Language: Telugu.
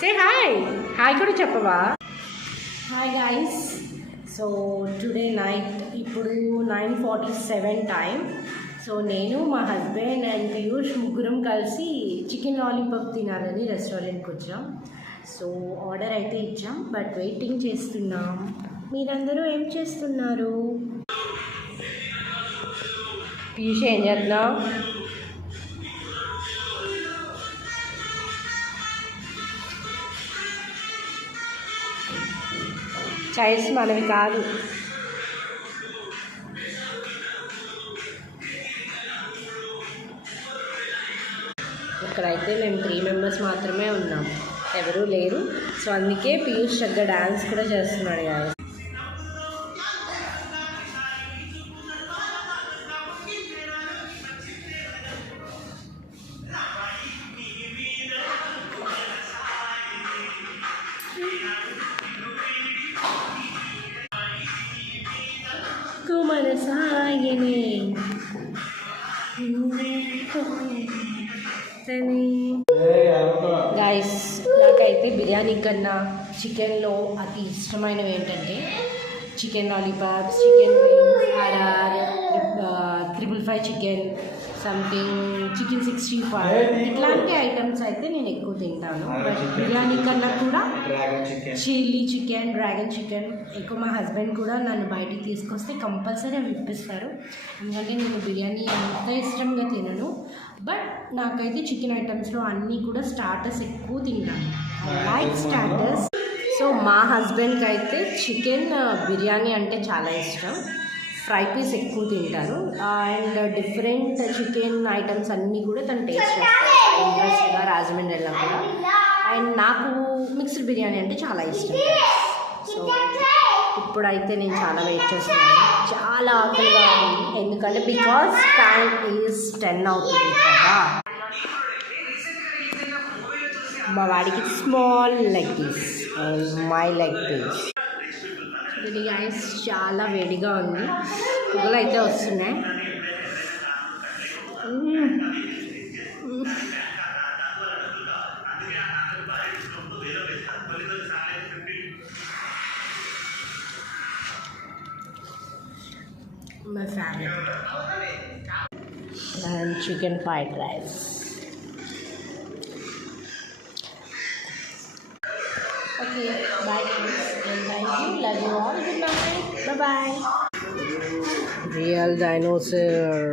సే హాయ్ హాయ్ కూడా చెప్పవా. Hi guys. So today night ఇప్పుడు 9:47 టైం. సో నేను మా హస్బెండ్ అండ్ పీయూష్ ముగ్గురం కలిసి చికెన్ లాలీపాప్ తినాలని రెస్టారెంట్కి వచ్చాం. సో ఆర్డర్ అయితే ఇచ్చాం, బట్ వెయిటింగ్ చేస్తున్నాం. మీరందరూ ఏం చేస్తున్నారు? పీయూష్ ఏం చేస్తున్నావు? చైర్స్ మనవి కాదు. ఇక్కడైతే మేము 3 మెంబర్స్ మాత్రమే ఉన్నాం, ఎవరూ లేరు. సో అందుకే పీయూష్ చక్కగా డ్యాన్స్ కూడా చేస్తున్నాడు కదా. గైస్, నాకైతే బిర్యానీ కన్నా చికెన్లో అతి ఇష్టమైనవి ఏంటంటే chicken lollipops, chicken wings, RR, 555 chicken, something chicken 65 ఇట్లాంటి ఐటమ్స్ అయితే నేను ఎక్కువ తింటాను. బట్ బిర్యానీ కన్నా కూడా చిల్లీ చికెన్, డ్రాగన్ చికెన్ ఎక్కువ. మా హస్బెండ్ కూడా నన్ను బయటికి తీసుకొస్తే కంపల్సరీ అవి ఇప్పిస్తారు, ఎందుకంటే నేను బిర్యానీ అంత ఇష్టంగా తినను. బట్ నాకైతే చికెన్ ఐటమ్స్లో అన్నీ కూడా స్టార్టర్స్ ఎక్కువ తింటాను. I like starters. సో మా హస్బెండ్కి అయితే చికెన్ బిర్యానీ అంటే చాలా ఇష్టం. ఫ్రై పీస్ ఎక్కువ తింటారు అండ్ డిఫరెంట్ చికెన్ ఐటమ్స్ అన్నీ కూడా తను టేస్ట్ చేస్తారు ఇంట్రెస్ట్గా, రాజమండ్రిలో కూడా. అండ్ నాకు మిక్స్డ్ బిర్యానీ అంటే చాలా ఇష్టం. సో ఇప్పుడైతే నేను చాలా వెయిట్ చేస్తున్నాను, చాలా ఆకలిగా ఉంది, ఎందుకంటే బికాస్ టైం ఈజ్ 10 అవుతుంది కదా. మా వాడికి small leg piece and my leg piece. ఇది గైస్ చాలా వేడిగా ఉంది, పొగలు అయితే వస్తున్నాయి. My family and chicken fried rice. Okay, bye guys, and thank you, love you all, good night, bye bye. Real dinosaur.